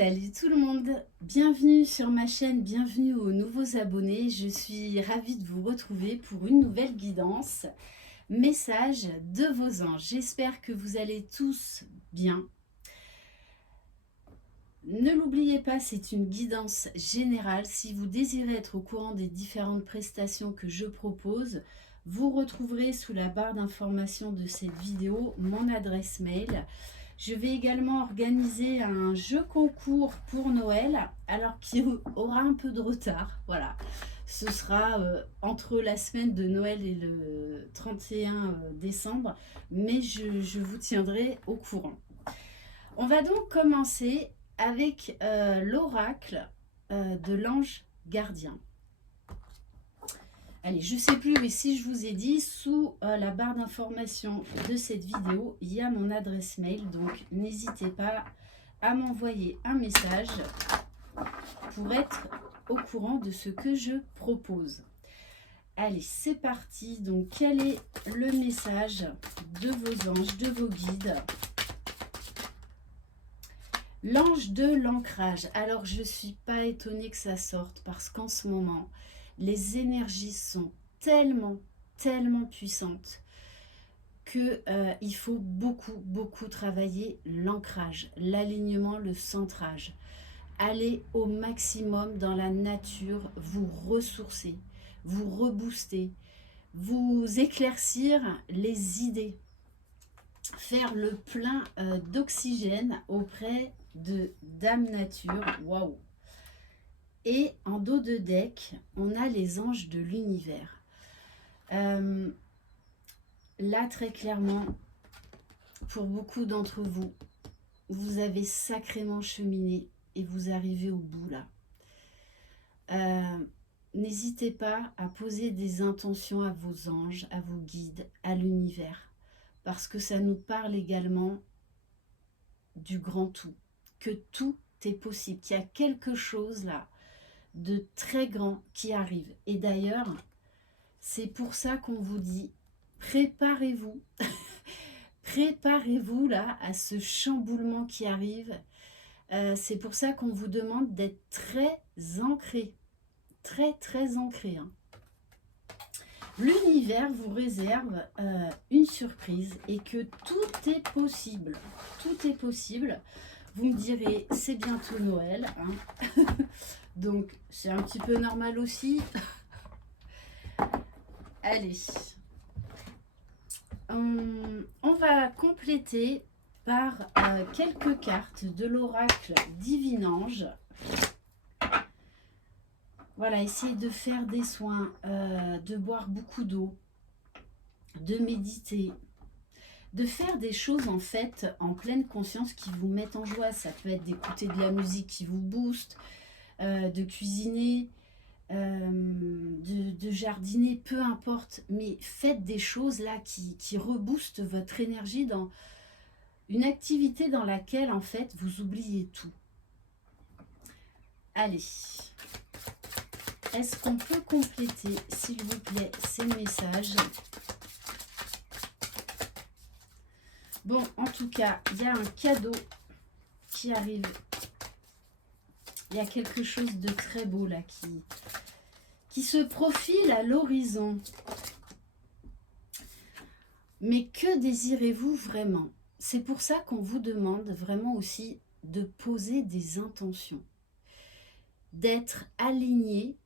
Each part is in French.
Salut tout le monde, bienvenue sur ma chaîne, bienvenue aux nouveaux abonnés. Je suis ravie de vous retrouver pour une nouvelle guidance, message de vos anges. J'espère que vous allez tous bien. Ne l'oubliez pas, c'est une guidance générale. Si vous désirez être au courant des différentes prestations que je propose, vous retrouverez sous la barre d'information de cette vidéo mon adresse mail. Je vais également organiser un jeu concours pour Noël, alors qu'il aura un peu de retard. Voilà, ce sera entre la semaine de Noël et le 31 décembre, mais je vous tiendrai au courant. On va donc commencer avec l'oracle de l'ange gardien. Allez, je ne sais plus, mais si je vous ai dit, sous la barre d'information de cette vidéo, il y a mon adresse mail. Donc, n'hésitez pas à m'envoyer un message pour être au courant de ce que je propose. Allez, c'est parti. Donc, quel est le message de vos anges, de vos guides? L'ange de l'ancrage. Alors, je ne suis pas étonnée que ça sorte parce qu'en ce moment, les énergies sont tellement puissantes que il faut beaucoup travailler l'ancrage, l'alignement, le centrage. Aller au maximum dans la nature, vous ressourcer, vous rebooster, vous éclaircir les idées, faire le plein d'oxygène auprès de Dame Nature. Waouh! Et en dos de deck, on a les anges de l'univers. Là, très clairement, pour beaucoup d'entre vous, vous avez sacrément cheminé et vous arrivez au bout là. N'hésitez pas à poser des intentions à vos anges, à vos guides, à l'univers, parce que ça nous parle également du grand tout, que tout est possible, qu'il y a quelque chose là de très grand qui arrive. Et d'ailleurs, c'est pour ça qu'on vous dit, préparez-vous, préparez-vous là à ce chamboulement qui arrive. C'est pour ça qu'on vous demande d'être très ancré, très ancré. Hein. L'univers vous réserve une surprise et que tout est possible. Tout est possible. Vous me direz, c'est bientôt Noël. Hein. Donc, c'est un petit peu normal aussi. Allez. On va compléter par quelques cartes de l'oracle Divin-Ange. Voilà, essayez de faire des soins, de boire beaucoup d'eau, de méditer, de faire des choses en fait en pleine conscience qui vous mettent en joie. Ça peut être d'écouter de la musique qui vous booste, de cuisiner, de jardiner, peu importe. Mais faites des choses là qui reboostent votre énergie dans une activité dans laquelle en fait vous oubliez tout. Allez. Est-ce qu'on peut compléter, s'il vous plaît, ces messages? Bon, en tout cas, il y a un cadeau qui arrive. Il y a quelque chose de très beau là qui se profile à l'horizon. Mais que désirez-vous vraiment? C'est pour ça qu'on vous demande vraiment aussi de poser des intentions, d'être aligné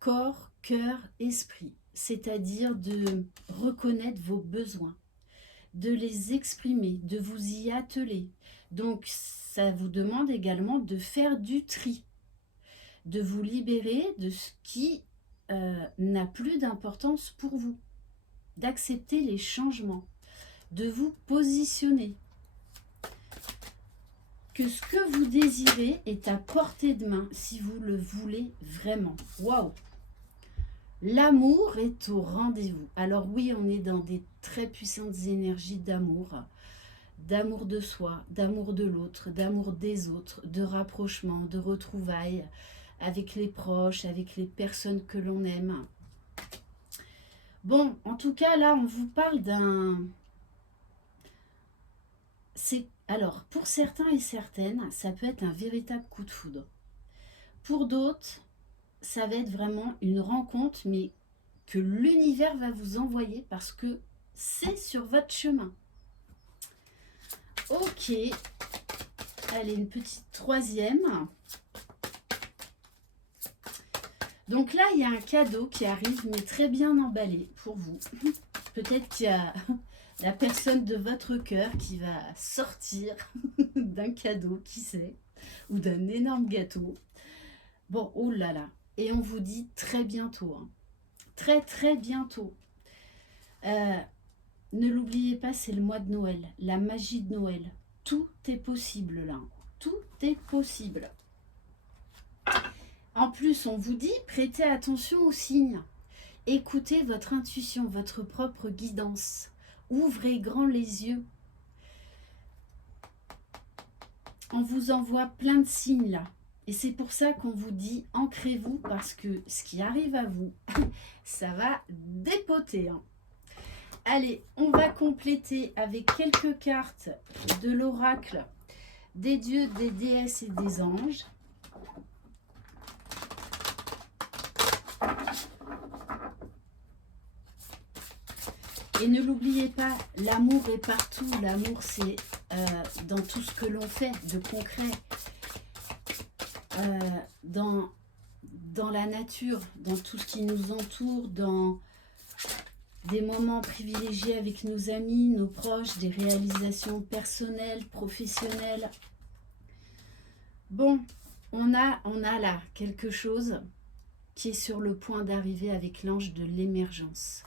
corps, cœur, esprit, c'est-à-dire de reconnaître vos besoins, de les exprimer, de vous y atteler. Donc, ça vous demande également de faire du tri, de vous libérer de ce qui n'a plus d'importance pour vous, d'accepter les changements, de vous positionner, que ce que vous désirez est à portée de main si vous le voulez vraiment. Waouh! L'amour est au rendez-vous. Alors oui, on est dans des très puissantes énergies d'amour de soi, d'amour de l'autre, d'amour des autres, de rapprochement, de retrouvailles avec les proches, avec les personnes que l'on aime. Bon, en tout cas, là, on vous parle d'un... Alors, pour certains et certaines, ça peut être un véritable coup de foudre. Pour d'autres, ça va être vraiment une rencontre, mais que l'univers va vous envoyer parce que c'est sur votre chemin. Ok, allez, une petite troisième. Donc là, il y a un cadeau qui arrive, mais très bien emballé pour vous. Peut-être qu'il y a la personne de votre cœur qui va sortir d'un cadeau, qui sait, ou d'un énorme gâteau. Bon, oh là là. Et on vous dit très bientôt. Hein. Très très bientôt. Ne l'oubliez pas, c'est le mois de Noël, la magie de Noël. Tout est possible là. Tout est possible. En plus, on vous dit, prêtez attention aux signes. Écoutez votre intuition, votre propre guidance. Ouvrez grand les yeux. On vous envoie plein de signes là. Et c'est pour ça qu'on vous dit, ancrez-vous parce que ce qui arrive à vous, ça va dépoter. Hein. Allez, on va compléter avec quelques cartes de l'oracle des dieux, des déesses et des anges. Et ne l'oubliez pas, l'amour est partout. L'amour, c'est dans tout ce que l'on fait de concret. Dans la nature, dans tout ce qui nous entoure, dans des moments privilégiés avec nos amis, nos proches, des réalisations personnelles, professionnelles. Bon, on a là quelque chose qui est sur le point d'arriver avec l'ange de l'émergence.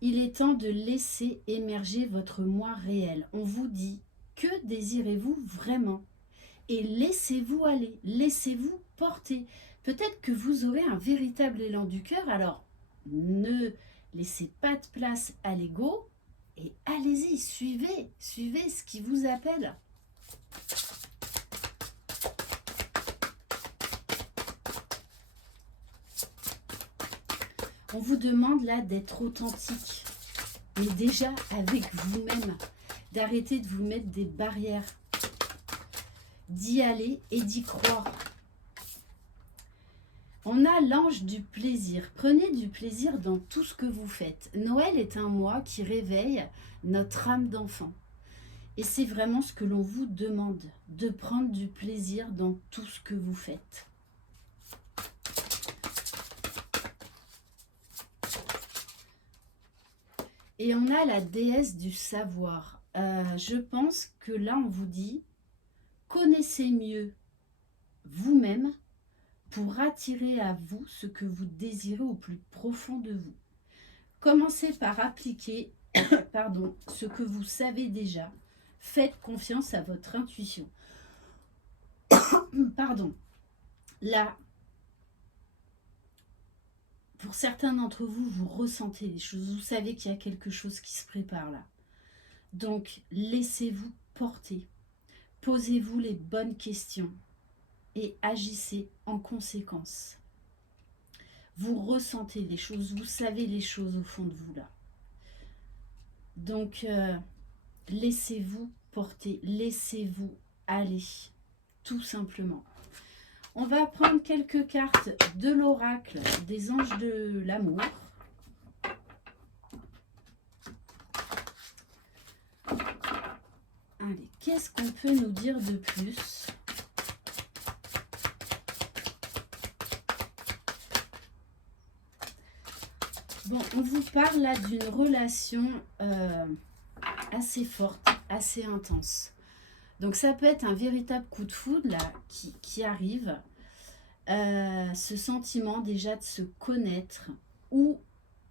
Il est temps de laisser émerger votre moi réel. On vous dit, que désirez-vous vraiment? Et laissez-vous aller, laissez-vous porter. Peut-être que vous aurez un véritable élan du cœur, alors ne laissez pas de place à l'ego et allez-y, suivez ce qui vous appelle. On vous demande là d'être authentique, mais déjà avec vous-même, d'arrêter de vous mettre des barrières, d'y aller et d'y croire. On a l'ange du plaisir. Prenez du plaisir dans tout ce que vous faites. Noël est un mois qui réveille notre âme d'enfant. Et c'est vraiment ce que l'on vous demande, de prendre du plaisir dans tout ce que vous faites. Et on a la déesse du savoir. Je pense que là, on vous dit, connaissez mieux vous-même pour attirer à vous ce que vous désirez au plus profond de vous. Commencez par appliquer ce que vous savez déjà. Faites confiance à votre intuition. Là, pour certains d'entre vous, vous ressentez les choses. Vous savez qu'il y a quelque chose qui se prépare là. Donc, laissez-vous porter. Posez-vous les bonnes questions et agissez en conséquence. Vous ressentez les choses, vous savez les choses au fond de vous là. Donc, laissez-vous porter, laissez-vous aller, tout simplement. On va prendre quelques cartes de l'oracle des anges de l'amour. Allez, qu'est-ce qu'on peut nous dire de plus ? Bon, on vous parle là d'une relation assez forte, assez intense. Donc ça peut être un véritable coup de foudre là, qui arrive. Ce sentiment déjà de se connaître ou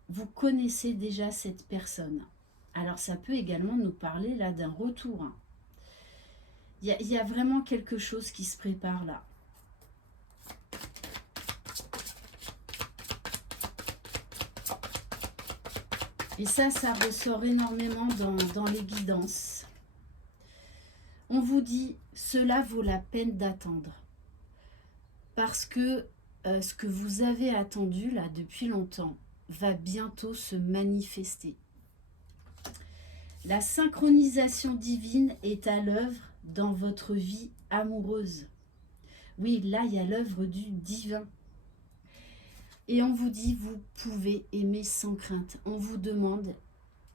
vous connaissez déjà cette personne. Alors ça peut également nous parler là d'un retour. Hein. Il y a vraiment quelque chose qui se prépare là. Et ça ressort énormément dans les guidances. On vous dit, cela vaut la peine d'attendre. Parce que ce que vous avez attendu là depuis longtemps va bientôt se manifester. La synchronisation divine est à l'œuvre dans votre vie amoureuse. Oui, là, il y a l'œuvre du divin. Et on vous dit, vous pouvez aimer sans crainte. On vous demande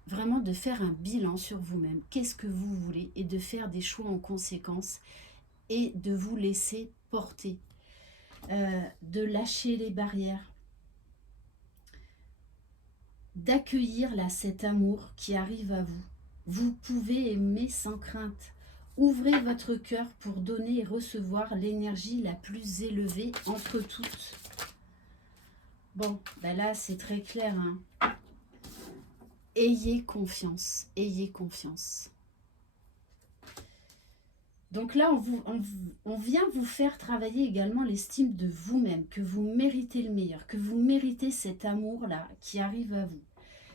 vraiment de faire un bilan sur vous-même. Qu'est-ce que vous voulez? Et de faire des choix en conséquence et de vous laisser porter. De lâcher les barrières. D'accueillir là cet amour qui arrive à vous. Vous pouvez aimer sans crainte. Ouvrez votre cœur pour donner et recevoir l'énergie la plus élevée entre toutes. Bon, ben là c'est très clair. Hein. Ayez confiance, ayez confiance. Donc là, on vient vous faire travailler également l'estime de vous-même, que vous méritez le meilleur, que vous méritez cet amour-là qui arrive à vous.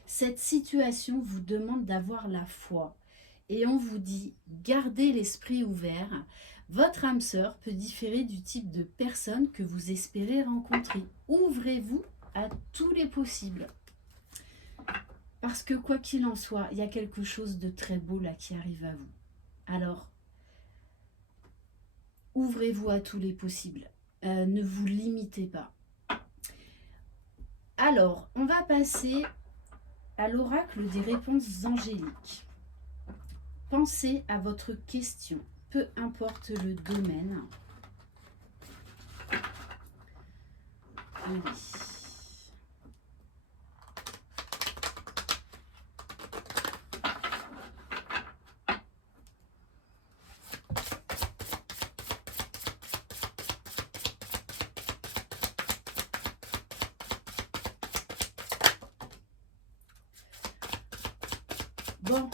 Cette situation vous demande d'avoir la foi. Et on vous dit, gardez l'esprit ouvert. Votre âme sœur peut différer du type de personne que vous espérez rencontrer. Ouvrez-vous à tous les possibles. Parce que quoi qu'il en soit, il y a quelque chose de très beau là qui arrive à vous. Alors, ouvrez-vous à tous les possibles. Ne vous limitez pas. Alors, on va passer à l'oracle des réponses angéliques. Pensez à votre question, peu importe le domaine. Oui. Bon,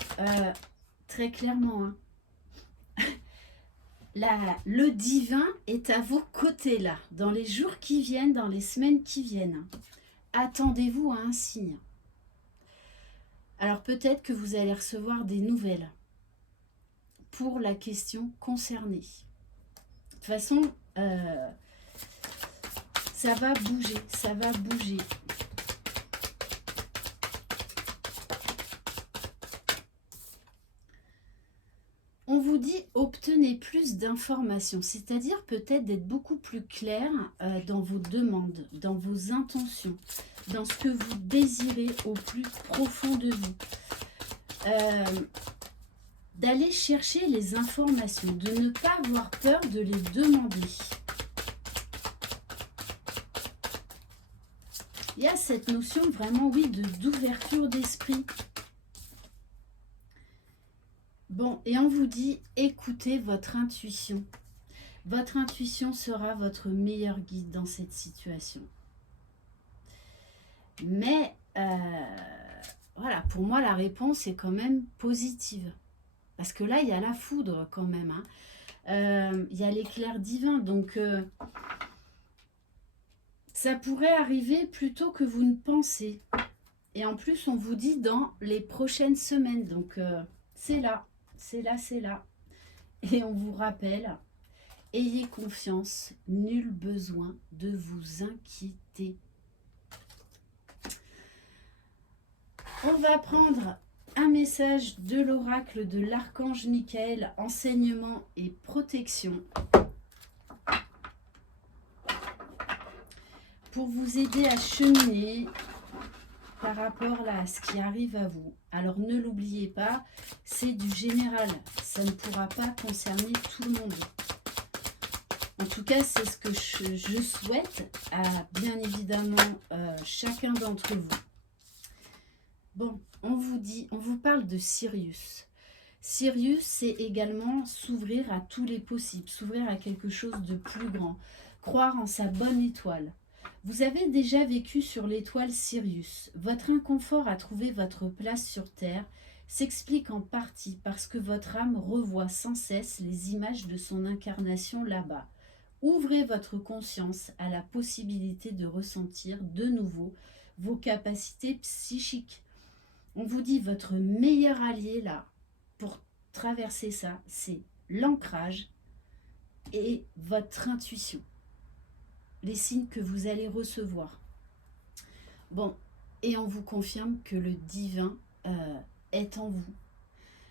très clairement, hein. Le divin est à vos côtés là, dans les jours qui viennent, dans les semaines qui viennent. Attendez-vous à un signe. Alors peut-être que vous allez recevoir des nouvelles pour la question concernée. De toute façon, ça va bouger, ça va bouger. On vous dit obtenez plus d'informations, c'est-à-dire peut-être d'être beaucoup plus clair dans vos demandes, dans vos intentions, dans ce que vous désirez au plus profond de vous. D'aller chercher les informations, de ne pas avoir peur de les demander. Il y a cette notion vraiment, oui, d'ouverture d'esprit. Bon, et on vous dit, écoutez votre intuition. Votre intuition sera votre meilleur guide dans cette situation. Mais, voilà, pour moi, la réponse est quand même positive. Parce que là, il y a la foudre quand même. Hein. Il y a l'éclair divin. Donc, ça pourrait arriver plus tôt que vous ne pensez. Et en plus, on vous dit dans les prochaines semaines. Donc, c'est là. C'est là, c'est là. Et on vous rappelle, ayez confiance, nul besoin de vous inquiéter. On va prendre un message de l'oracle de l'archange Michael, enseignement et protection. Pour vous aider à cheminer par rapport là, à ce qui arrive à vous. Alors ne l'oubliez pas, c'est du général. Ça ne pourra pas concerner tout le monde. En tout cas, c'est ce que je souhaite à bien évidemment chacun d'entre vous. Bon, on vous parle de Sirius. Sirius, c'est également s'ouvrir à tous les possibles, s'ouvrir à quelque chose de plus grand, croire en sa bonne étoile. Vous avez déjà vécu sur l'étoile Sirius. Votre inconfort à trouver votre place sur Terre s'explique en partie parce que votre âme revoit sans cesse les images de son incarnation là-bas. Ouvrez votre conscience à la possibilité de ressentir de nouveau vos capacités psychiques. On vous dit votre meilleur allié là, pour traverser ça, c'est l'ancrage et votre intuition. Les signes que vous allez recevoir. Bon, et on vous confirme que le divin est en vous.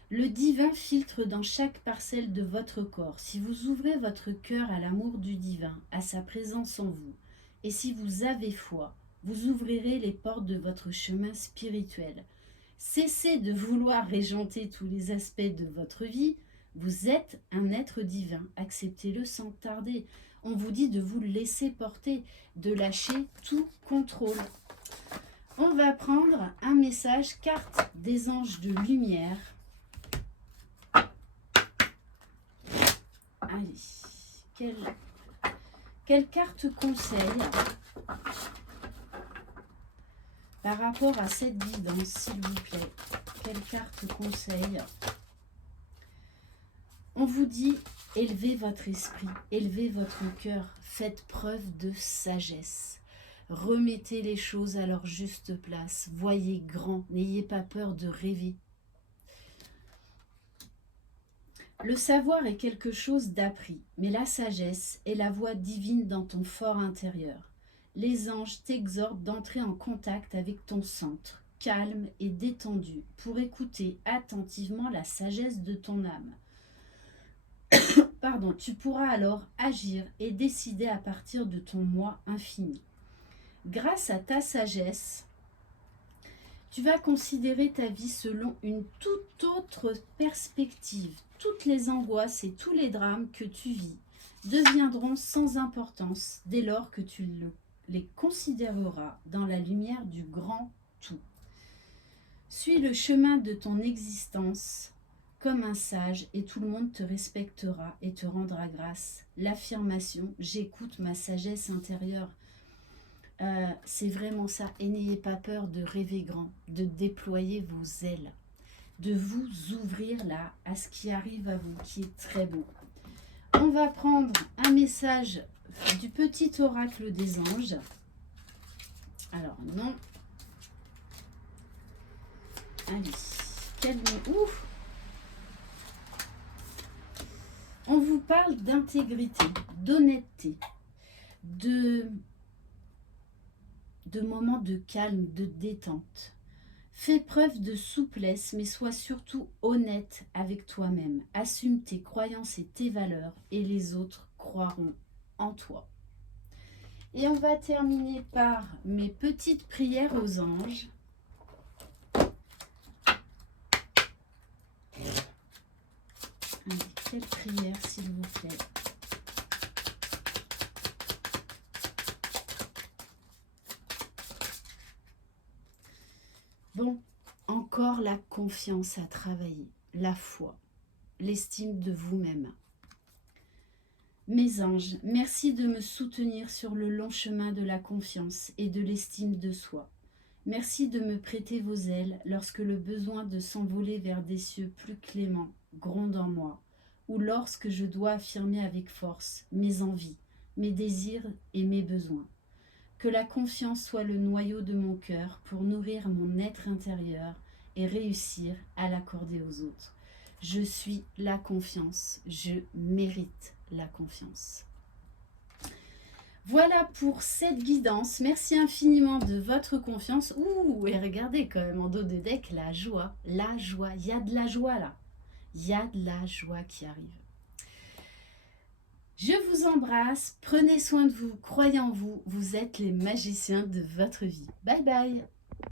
Le divin filtre dans chaque parcelle de votre corps. Si vous ouvrez votre cœur à l'amour du divin, à sa présence en vous, et si vous avez foi, vous ouvrirez les portes de votre chemin spirituel. Cessez de vouloir régenter tous les aspects de votre vie. Vous êtes un être divin. Acceptez-le sans tarder. On vous dit de vous laisser porter, de lâcher tout contrôle. On va prendre un message carte des anges de lumière. Allez, quelle carte conseil par rapport à cette guidance, s'il vous plaît? Quelle carte conseil? On vous dit, élevez votre esprit, élevez votre cœur, faites preuve de sagesse. Remettez les choses à leur juste place, voyez grand, n'ayez pas peur de rêver. Le savoir est quelque chose d'appris, mais la sagesse est la voix divine dans ton fort intérieur. Les anges t'exhortent d'entrer en contact avec ton centre, calme et détendu, pour écouter attentivement la sagesse de ton âme. Pardon, tu pourras alors agir et décider à partir de ton moi infini. Grâce à ta sagesse, tu vas considérer ta vie selon une toute autre perspective. Toutes les angoisses et tous les drames que tu vis deviendront sans importance dès lors que tu les considéreras dans la lumière du grand tout. Suis le chemin de ton existence comme un sage et tout le monde te respectera et te rendra grâce. L'affirmation « j'écoute ma sagesse intérieure », c'est vraiment ça. Et n'ayez pas peur de rêver grand, de déployer vos ailes, de vous ouvrir là à ce qui arrive à vous, qui est très beau. On va prendre un message du petit oracle des anges. Alors non. Allez, quel mot. Ouf. On vous parle d'intégrité, d'honnêteté, de moments de calme, de détente. Fais preuve de souplesse, mais sois surtout honnête avec toi-même. Assume tes croyances et tes valeurs, et les autres croiront en toi. Et on va terminer par mes petites prières aux anges. Allez, quelle prière, s'il vous plaît? Bon, encore la confiance à travailler, la foi, l'estime de vous-même. Mes anges, merci de me soutenir sur le long chemin de la confiance et de l'estime de soi. Merci de me prêter vos ailes lorsque le besoin de s'envoler vers des cieux plus cléments gronde en moi, ou lorsque je dois affirmer avec force mes envies, mes désirs et mes besoins. Que la confiance soit le noyau de mon cœur pour nourrir mon être intérieur et réussir à l'accorder aux autres. Je suis la confiance, je mérite la confiance. Voilà pour cette guidance. Merci infiniment de votre confiance. Ouh, et regardez quand même en dos de deck la joie. La joie, il y a de la joie là. Il y a de la joie qui arrive. Je vous embrasse, prenez soin de vous, croyez en vous, vous êtes les magiciens de votre vie. Bye bye.